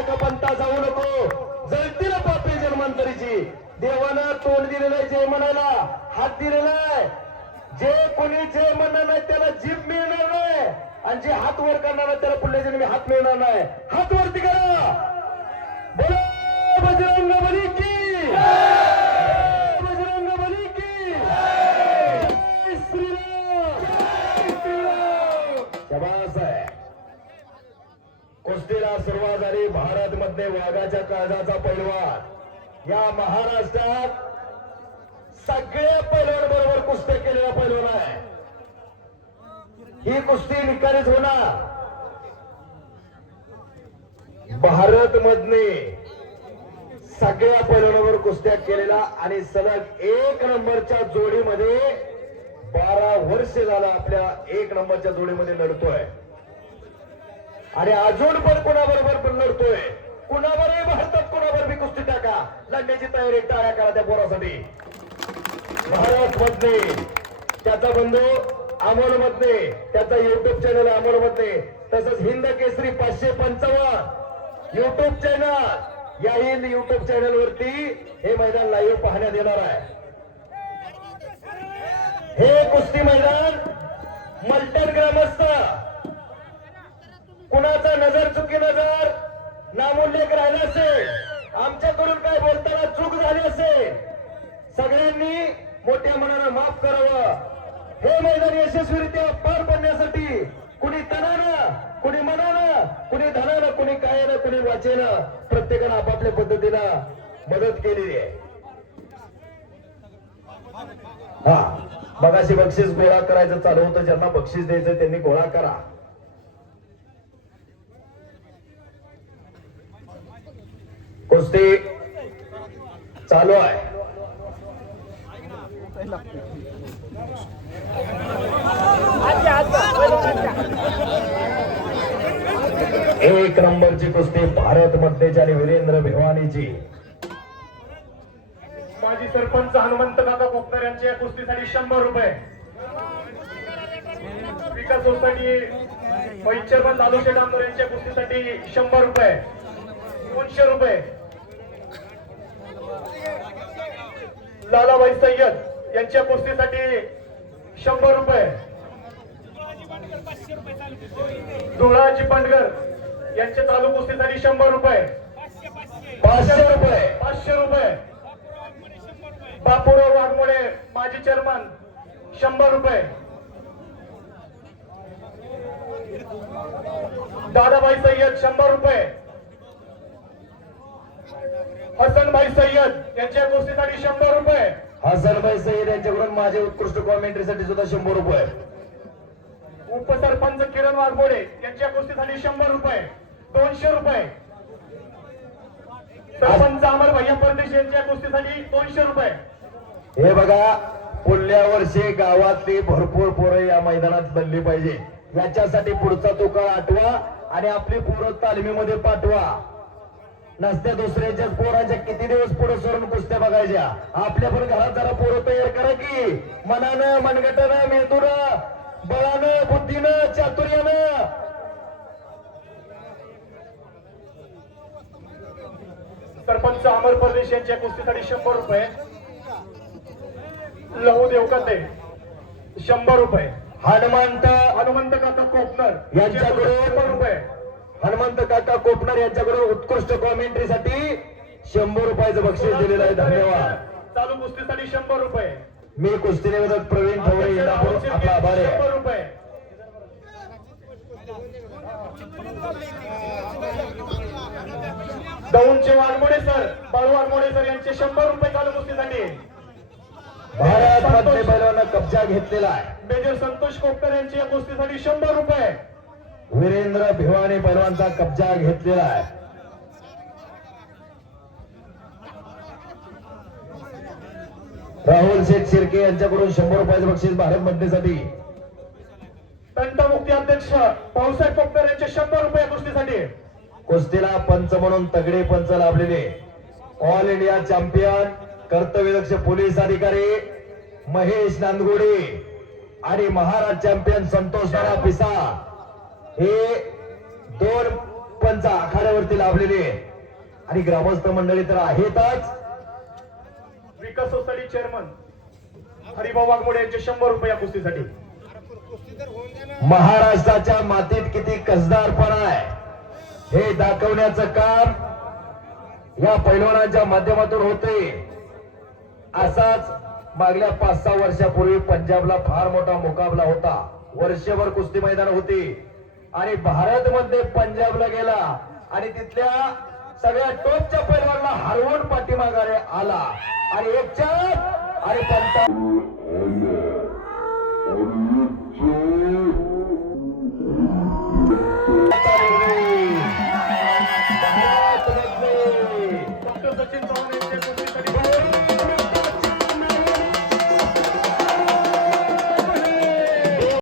नका पंता जाऊ नको जळतील पापी जन्मांतरीची. देवानं तोंड दिलेलं आहे जय म्हणायला, हात दिलेला आहे. जे कोणी जय म्हणणार नाही त्याला जीभ मिळणार नाही, आणि जे हात वर करणार नाही त्याला पुढल्या जन्मी हात मिळणार नाही. हात वरती करा, बोला बजरंग बली की, बजरंग बली की, जय श्रीराम, जय श्रीराम. शाबास आहे. कुस्तीला सुरुवात झाली. भारत मध्ये वाघाच्या काळजाचा पैलवान. या महाराष्ट्रात सगळ्या पैलवान बरोबर कुस्त्या केलेला पैलवान आहे. ही कुस्ती निकालीच होणार. भारत मधले सगळ्या पैलवानावर कुस्त्या केलेला आणि सलग 1 नंबरच्या जोडीमध्ये 12 वर्ष झाला आपल्या 1 नंबरच्या जोडीमध्ये लढतोय. आणि अजून पण कोणाबरोबर पण लढतोय. कुणावरही भारतात कोणावर बी कुस्ती टाका, लढण्याची तयारी. टाळ्या करा त्या पोरासाठी. भारत मध्ये त्याचा बंधू अमोल मध्ये, त्याचा युट्यूब चॅनल अमोल मध्ये, तसंच हिंद केसरी 555 युट्यूब चॅनल. या हिंद युट्यूब चॅनल वरती हे मैदान लाईव्ह पाहण्यात येणार आहे. हे कुस्ती मैदान मलटण ग्रामस्थ कुणाचा नजर चुकी नजर नामोल्लेख राहिला असेल, आमच्याकडून काय बोलताना चूक झाली असेल, सगळ्यांनी मोठ्या मनानं माफ करावं. हे मैदान यशस्वीरित्या पार पडण्यासाठी कुणी तनानं, कुणी मनानं, कुणी धनानं, कुणी कायानं, कुणी वाचेनं, प्रत्येकानं आपापल्या पद्धतीनं मदत केलेली आहे. हा मगाशी बक्षीस गोळा करायचं चालू होतं. ज्यांना बक्षीस द्यायचं त्यांनी गोळा करा. कुस्ती चालू आहे. एक नंबरची कुस्ती भारत मध्येची आणि वीरेंद्र भिवानीची. माजी सरपंच हनुमंत काका कोकणर यांच्या कुस्तीसाठी 100 रुपये. विकास सोसायटी व्हाईस चेअरमन लालूशेठ आंदोर यांच्या कुस्तीसाठी 100 रुपये. 200 रुपये. लालाबाई सय्यद यांच्या कुस्तीसाठी 100 रुपये. धुळाजी पांडगर यांच्या चालू कुस्तीसाठी 100 रुपये. 500 रुपये. 500 रुपये. बापूराव वाघमोडे माजी चेअरमन 100 रुपये. दादाभाई सय्यद 100 रुपये. हसनभाई सय्यद यांच्या कुस्तीसाठी 100 रुपये. हसनभाई सय्यद यांच्याकडून माझे उत्कृष्ट कॉमेंट्रीसाठी सुद्धा 100 रुपये. उपसरपंच किरण वाघमोडे यांच्या कुस्तीसाठी 100 रुपये. 200 रुपये. सरपंच अमर भैया परदेश यांच्या कुस्तीसाठी 200 रुपये. हे बघा, पुढल्या वर्षी गावातली भरपूर पोरं या मैदानात बनली पाहिजे. याच्यासाठी पुढचा तो काळ आठवा आणि आपली पोरं तालमीमध्ये पाठवा. नसत्या दुसऱ्याच्या पोराच्या किती दिवस पुढे सोडून कुस्त्या बघायच्या. आपल्या पण घरात जरा पोरं तयार करा की, मनानं, मनगटानं, मेंदूनं, बळानं, बुद्धीनं, चातुर्यानं. सरपंच अमर परदेश यांच्या कुस्तीसाठी 100 रुपये. लहू देवकते 100 रुपये. हनुमंत काका कोकणर यांच्याकडून 100 रुपये. हनुमंत काका कोपनर यांच्याकडून उत्कृष्ट कॉमेंट्रीसाठी 100 रुपयाचं बक्षीस दिलेलं आहे. धन्यवाद. चालू कुस्तीसाठी 100 रुपये. मी कुस्ती निवेदक प्रवीण ठवळे इंदापूर आपला आभार आहे. 100 रुपये. दौंडचे वाघमोडे सर, बाळू वाघमोडे सर यांचे 100 रुपये चालू कुस्तीसाठी. भारत मध्ये बैलांना कब्जा घेतलेला आहे. मेजर संतोष कोपकर यांची या कुस्तीसाठी 100 रुपये. वीरेंद्र भिवानी पैलवानचा कब्जा घेतलेला आहे. राहुल शेठ शिर्के यांच्याकडून 100 रुपयाचं बक्षीस भारत मध्येसाठी. तंटमुक्ती अध्यक्ष पावसाहेब कोपकर यांचे 100 रुपये कुस्तीसाठी. कुस्तीला पंच म्हणून तगडे पंच लाभलेले ऑल इंडिया चॅम्पियन कर्तव्यदक्ष पोलीस अधिकारी महेश नांदगुडे आणि महाराज चॅम्पियन संतोष पिसा हे 2 पंच पैलवानांचा आखाड्यावरती लाभलेले आणि ग्रामस्थ मंडळी तर आहेतच. विकास सोसायटी चेअरमन हरिभाऊ वाघमोडे यांचे 100 रुपये या कुस्तीसाठी. महाराष्ट्राच्या मातीत किती कसदारपणा आहे हे दाखवण्याचं काम या पैलवानांच्या माध्यमातून होते. असाच मागल्या 5-6 वर्षापूर्वी पंजाबला फार मोठा मुकाबला होता. वर्षभर कुस्ती मैदान होती आणि भारत मध्ये पंजाबला गेला आणि तिथल्या सगळ्या टॉपच्या पैलवानाला हरवून पाठीमागारे आला आणि एक चार आणि पंचा